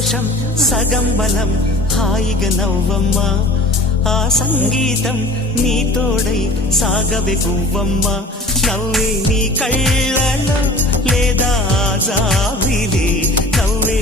సంతోషం సగం బలం హాయిగా నవ్వమ్మా ఆ సంగీతం నీ తోడై సాగవే గువ్వమ్మా నవ్వే నీ కళ్ళలో లేదా జాబిలే నవ్వే